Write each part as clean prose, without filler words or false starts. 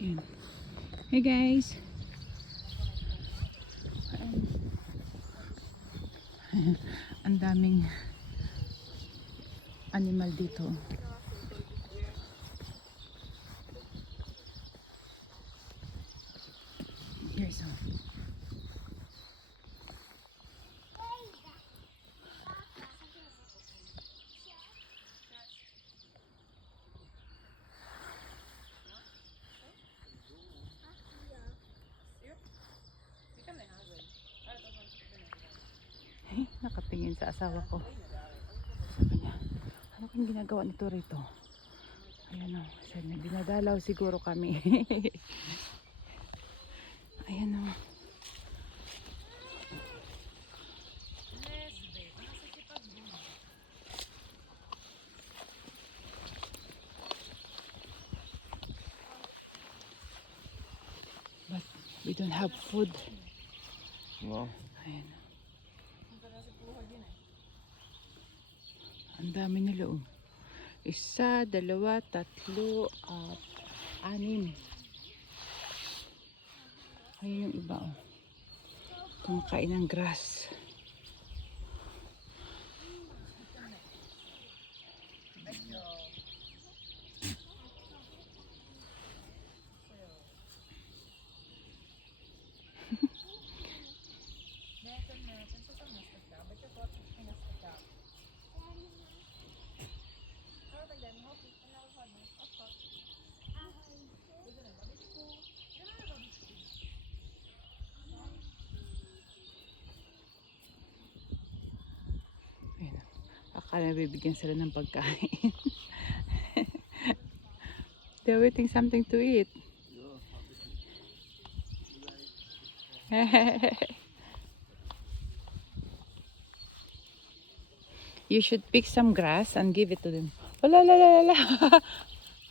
Yun. Hey guys. Ang daming animal dito. Here's one. Nakatingin sa asawa ko. Sabi niya, ano kang ginagawa nito rito? Ayan o, sabi niya, dinadalaw siguro kami. Ayan o. But we don't have food. No. Ayan o. Ang dami nila o. 1, 2, 3, 4, 6. Ayun yung iba o. Kumakain ng grass. Akala bibigyan sila ng pagkain. They're waiting something to eat. You should pick some grass and give it to them. Wala, la, la, la, la.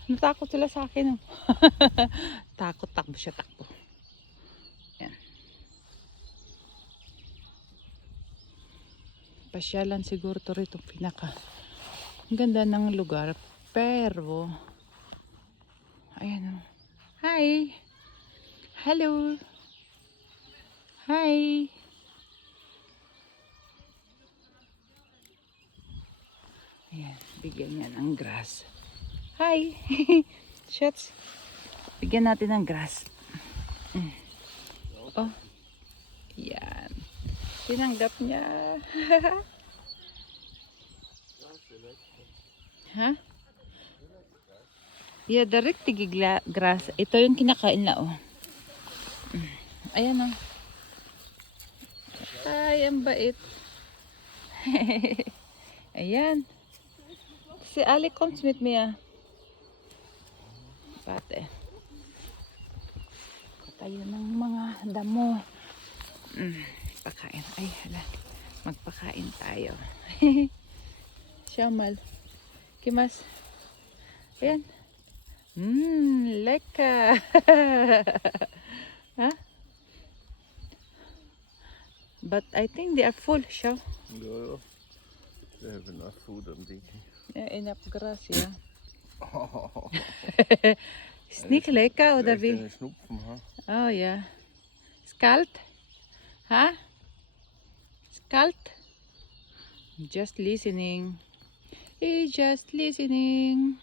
Natakot sila sa akin. Oh. Takot, takbo siya, takbo. Yan. Pasyalan siguro to rito pinaka. Ang ganda ng lugar. Pero, ayan o. Hi! Hello! Hi! Ayan, bigyan niya ng grass. Hi! Shots! Bigyan natin ng grass. Oh. Yan. Tinanggap niya. Ha? Yeah, direct tigigla grass. Ito yung kinakain na oh. Ayan oh. Ay, ang bait. Ayan. Si Ali comes with me ah. Pate. Tayo ng mga damo. Pakain. Ay, hala. Magpakain tayo. Shamal. Kimas. Ayan. Leka. Huh? But I think they are full, Shaw. Yeah, they have enough food, I'm thinking. Yeah, enough grass, yeah. Sneak leka oder wie? Eine Schnupfen, ha? Oh ja. Ist kalt? Ha? Ist kalt? Just listening. Just listening.